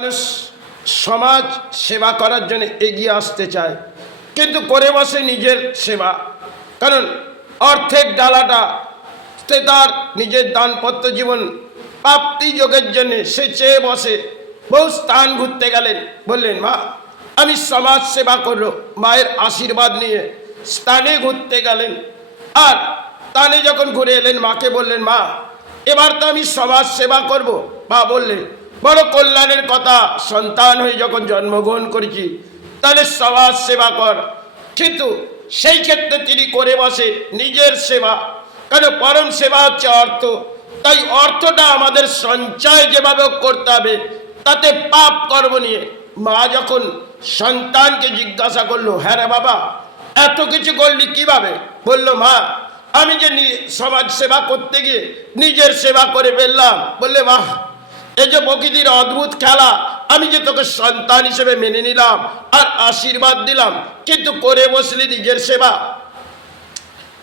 মানুষ সমাজ সেবা করার জন্য এগিয়ে আসতে চায়, কিন্তু করে বসে নিজের সেবা। কারণ অর্থের ডালাটা সে তার নিজের দানপত্র জীবন প্রাপ্তি যোগের জন্য সে চেয়ে বসে। বহু স্থান ঘুরতে গেলেন, বললেন মা আমি সমাজ সেবা করব। মায়ের আশীর্বাদ নিয়ে স্থানে ঘুরতে গেলেন, আর স্থানে যখন ঘুরে এলেন মাকে বললেন মা এবার তো আমি সমাজ সেবা করব। মা বললেন বড় কল্যাণের কথা, সন্তান হয়ে যখন জন্মগ্রহণ করেছি তাহলে সমাজ সেবা কর। কিন্তু সেই ক্ষেত্রে তিনি করে বসে নিজের সেবা। কেন? পরম সেবা হচ্ছে অর্থ। তাই অর্থটা আমাদের সঞ্চয় যেভাবে করতে হবে, তাতে পাপ কর্ম নিয়ে। মা যখন সন্তানকে জিজ্ঞাসা করলো, হ্যাঁ রে বাবা এত কিছু করলি কিভাবে? বলল মা আমি যে সমাজ সেবা করতে গিয়ে নিজের সেবা করে ফেললাম। বললে বাহ, এই যে প্রকৃতির অদ্ভুত খেলা, আমি যে তোকে সন্তান হিসেবে মেনে নিলাম আর আশীর্বাদ দিলাম, কিন্তু করে বসলি নিজের সেবা।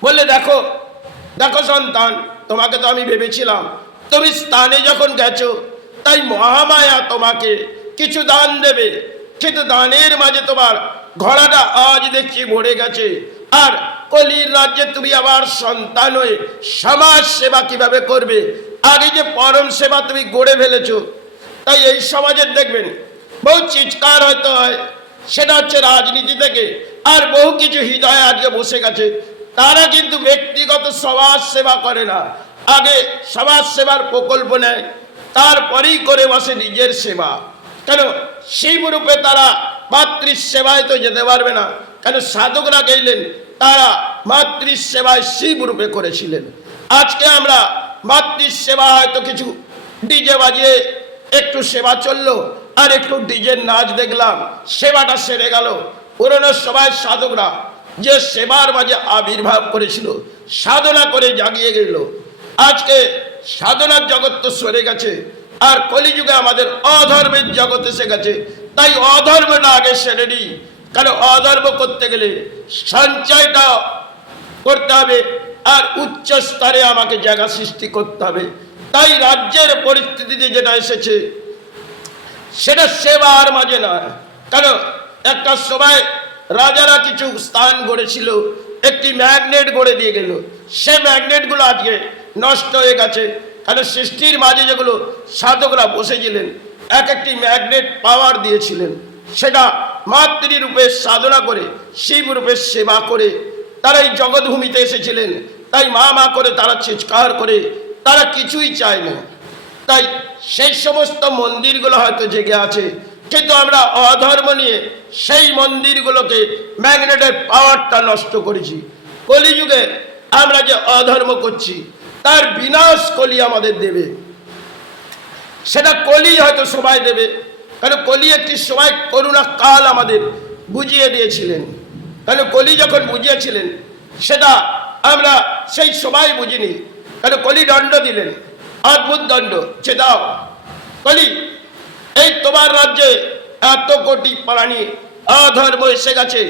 বললে দেখো দেখো সন্তান, তোমাকে তো আমি ভেবেছিলাম তুমি স্থানে যখন গেছো তাই মহামায়া তোমাকে কিছু দান দেবে, কিন্তু দানের মাঝে তোমার ঘোড়াটা আজ দেখছি ভরে গেছে। আর কলির রাজ্যে তুমি আবার সন্তান হয়ে সমাজ সেবা কিভাবে করবে? আগে যে পরম সেবা তুমি গড়ে ফেলেছো। তাই এই সমাজের দেখবেন বহু চিৎকার হয়তো হয়, সেটা হচ্ছে রাজনীতি থেকে, আর বহু কিছু হৃদয়ে আজকে বসে গেছে। তারা কিন্তু ব্যক্তিগত সমাজ সেবা করে না, আগে সমাজ সেবার প্রকল্প নেয়, তারপরেই করে বসে নিজের সেবা। কেন? শিব রূপে তারা মাতৃ সেবায় তো যেতে পারবে না। কেন? সাধকরা গেলেন তারা মাতৃ সেবায় শিব রূপে করেছিলেন। আজকে আমরা মাতৃ সেবা হয়তো কিছু ডিজে বাজিয়ে একটু সেবা চললো, আর একটু ডিজের নাচ দেখলাম, সেবাটা সেরে গেল। পুরনো সবাই সাধকরা যে সেবার মাঝে আবির্ভাব করেছিল, সাধনা করে জাগিয়ে গেল, আজকে সাধনার জগৎ তো সরে গেছে, আর কলিযুগে আমাদের অধর্মের জগৎ এসে গেছে। তাই অধর্মটা আগে সেরে নি। কারণ অধর্ম করতে গেলে সঞ্চয়টা করতে হবে, আর উচ্চ স্তরে আমাকে জায়গা সৃষ্টি করতে হবে। তাই রাজ্যের পরিস্থিতিতে যেটা এসেছে সেটা সেবার মাঝে নয়। কারণ একটা সময় রাজারা কিছু স্থান গড়েছিল, একটি ম্যাগনেট গড়ে দিয়ে গেল, সে ম্যাগনেটগুলো আজকে নষ্ট হয়ে গেছে। কারণ সৃষ্টির মাঝে যেগুলো সাধকরা বসেছিলেন, এক একটি ম্যাগনেট পাওয়ার দিয়েছিলেন, সেটা মাতৃরূপে সাধনা করে শিব রূপে সেবা করে তারা এই জগৎভূমিতে এসেছিলেন। তাই মা মা করে তারা চিৎকার করে, তারা কিছুই চায় না। তাই সেই সমস্ত মন্দিরগুলো হয়তো জেগে আছে, কিন্তু আমরা অধর্ম নিয়ে সেই মন্দিরগুলোকে ম্যাগনেটের পাওয়ারটা নষ্ট করেছি। কলিযুগে আমরা যে অধর্ম করছি তার বিনাশ কলি আমাদের দেবে। সেটা কলি হয়তো সবাই দেবে, কারণ কলি একটি সময় করুণা কাল আমাদের বুঝিয়ে দিয়েছিলেন। কারণ কলি যখন বুঝিয়েছিলেন সেটা আমরা সেই সময় বুঝিনি। কারণ কলি দণ্ড দিলেন, অদ্ভুত দণ্ড, যে দাও কলি, এই তোমার রাজ্যে এত কোটি প্রাণী অধর্ম এসে গেছে,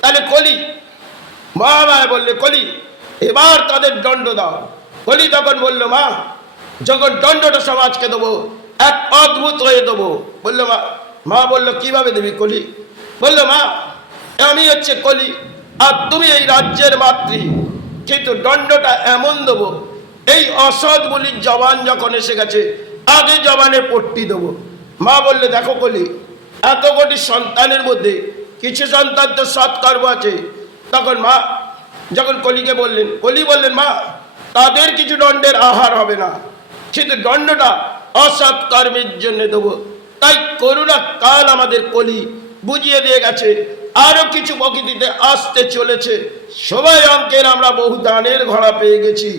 তাহলে কলি মহামায়া বললে কলি এবার তাদের দণ্ড দাও। কলি তখন বললো মা যখন দণ্ডটা সমাজকে দেবো এক অদ্ভুত হয়ে দেবো। বললো মা, মা বললো কিভাবে দেবী? কলি বললো মা আমি হচ্ছে কলি আর তুমি এই রাজ্যের মাতৃ, কিন্তু দণ্ডটা এমন দেবো এই অসৎ বলির জবান যখন এসে গেছে আগে জবানে পট্টি দেবো। মা বললে দেখো কলি, এত কোটি সন্তানের মধ্যে কিছু সন্তান তো সৎকর্ম আছে। তখন মা যখন কলিকে বললেন, কলি বললেন মা তাদের কিছু দণ্ডের আহার হবে না, কিন্তু দণ্ডটা অসৎ কর্মের জন্য দেবো। তাই করুণা কাল আমাদের কলি বুঝিয়ে দিয়ে গেছে, আরো কিছু প্রকৃতিতে আসতে চলেছে। সবাই অঙ্কের আমরা বহু দানের ঘোড়া পেয়ে গেছি,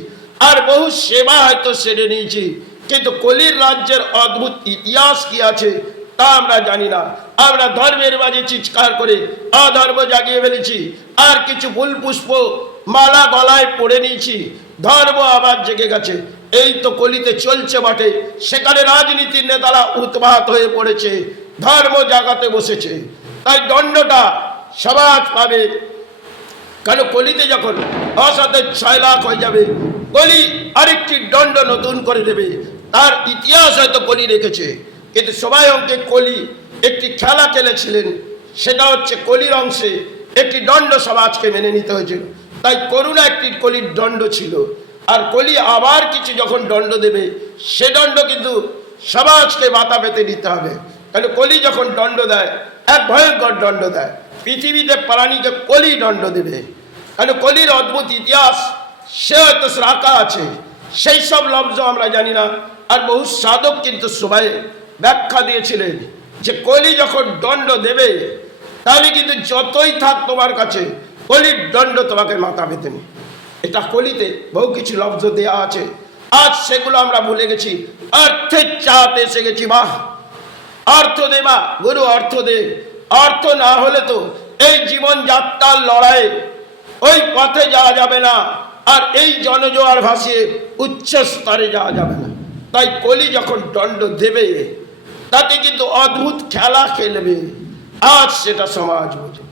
আর বহু সেবা হয়তো সেরে নিয়েছি, কিন্তু কলির রাজ্যের অদ্ভুত ইতিহাস কি আছে তা আমরা জানি না। আমরা ধর্মের মাঝে চিৎকার করে অধর্ম জাগিয়ে ফেলেছি, আর কিছু ফুল পুষ্প মালা গলায় পড়ে নিয়েছি, ধর্ম আবার জেগে গেছে। এই তো কলিতে চলছে বটে, সেখানে রাজনীতির নেতারা উৎপাত হয়ে পড়েছে, ধর্ম জাগাতে বসেছে। তাই দণ্ডটা সমাজ পাবে। কারণ কলিতে যখন অসতের 6 লাখ হয়ে যাবে, কলি আরেকটি দণ্ড নতুন করে দেবে। তার ইতিহাস হয়তো কলি রেখেছে, কিন্তু সবাই অঙ্কে কলি একটি খেলা খেলেছিলেন, সেটা হচ্ছে কলির অংশে একটি দণ্ড সমাজকে মেনে নিতে হয়েছিল। তাই করুণা একটি কলির দণ্ড ছিল, আর কলি আবার কিছু যখন দণ্ড দেবে সে দণ্ড কিন্তু সমাজকে মাথা পেতে নিতে হবে। কারণ কলি যখন দণ্ড দেয় এক ভয়ঙ্কর দণ্ড দেয়, পৃথিবীতে প্রাণীকে কলি দণ্ড দেবে। কারণ কলির অদ্ভুত ইতিহাস সে হয়তো রাখা আছে, সেই সব লব্জ আমরা জানি না। আর বহু সাধক কিন্তু সবাই ব্যাখ্যা দিয়েছিলেন যে কলি যখন দণ্ড দেবে তাহলে কিন্তু যতই থাক তোমার কাছে কলির দণ্ড তোমাকে মাথা পেতে নি। এটা কলিতে বহু কিছু লব্জ দেওয়া আছে, আজ সেগুলো আমরা ভুলে গেছি, অর্থের চাতে এসে গেছি। বাহ, অর্থ দে মা, গুরু অর্থ দে। অর্থ না হলে তো এই জীবন যাত্রার লড়াই ওই পথে যাওয়া যাবে না, আর এই জনজোয়ার ভাসিয়ে উচ্চ স্তরে যাওয়া যাবে না। তাই কলি যখন দণ্ড দেবে তাতে কিন্তু অদ্ভুত খেলা খেলবে, আজ সেটা সমাজ বোঝে।